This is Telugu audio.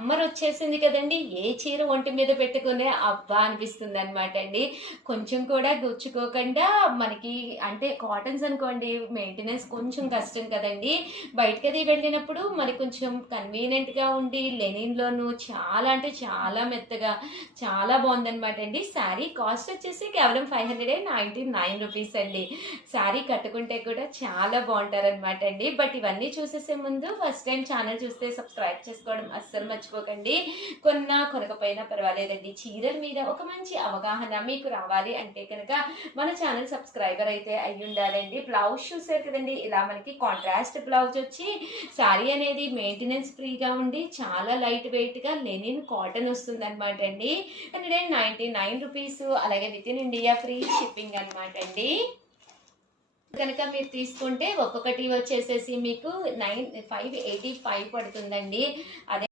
సమ్మర్ వచ్చేసింది కదండి, ఏ చీర ఒంటి మీద పెట్టుకునే అబ్బా అనిపిస్తుంది అనమాట అండి. కొంచెం కూడా గుచ్చుకోకుండా మనకి అంటే కాటన్స్ అనుకోండి మెయింటెనెన్స్ కొంచెం కష్టం కదండి. బయటకి అది వెళ్ళినప్పుడు మరి కొంచెం కన్వీనియంట్గా ఉండి లెనిన్లోను చాలా అంటే చాలా మెత్తగా చాలా బాగుందనమాట అండి. శారీ కాస్ట్ వచ్చేసి కేవలం 599 రూపీస్ అండి. శారీ కట్టుకుంటే కూడా చాలా బాగుంటారనమాట అండి. బట్ ఇవన్నీ చూసేసే ముందు ఫస్ట్ టైం ఛానల్ చూస్తే సబ్స్క్రైబ్ చేసుకోవడం అస్సలు మర్చిపోకండి. కొనకపోయినా పర్వాలేదండి, చీరల మీద ఒక మంచి అవగాహన మీకు రావాలి అంటే కనుక మన ఛానల్ సబ్స్క్రైబర్ అయితే అయ్యి ఉండాలండి. బ్లౌజ్ చూసారు కదండి, ఇలా మనకి కాంట్రాస్ట్ బ్లౌజ్ వచ్చి శారీ అనేది మెయింటెనెన్స్ ఫ్రీగా ఉండి చాలా లైట్ వెయిట్గా లెనిన్ కాటన్ వస్తుంది అనమాట అండి. 199 రూపీస్, అలాగే with in India free shipping అనమాట అండి. కనుక మీరు తీసుకుంటే ఒక్కొక్కటి వచ్చేసేసి మీకు 585 పడుతుందండి. అదే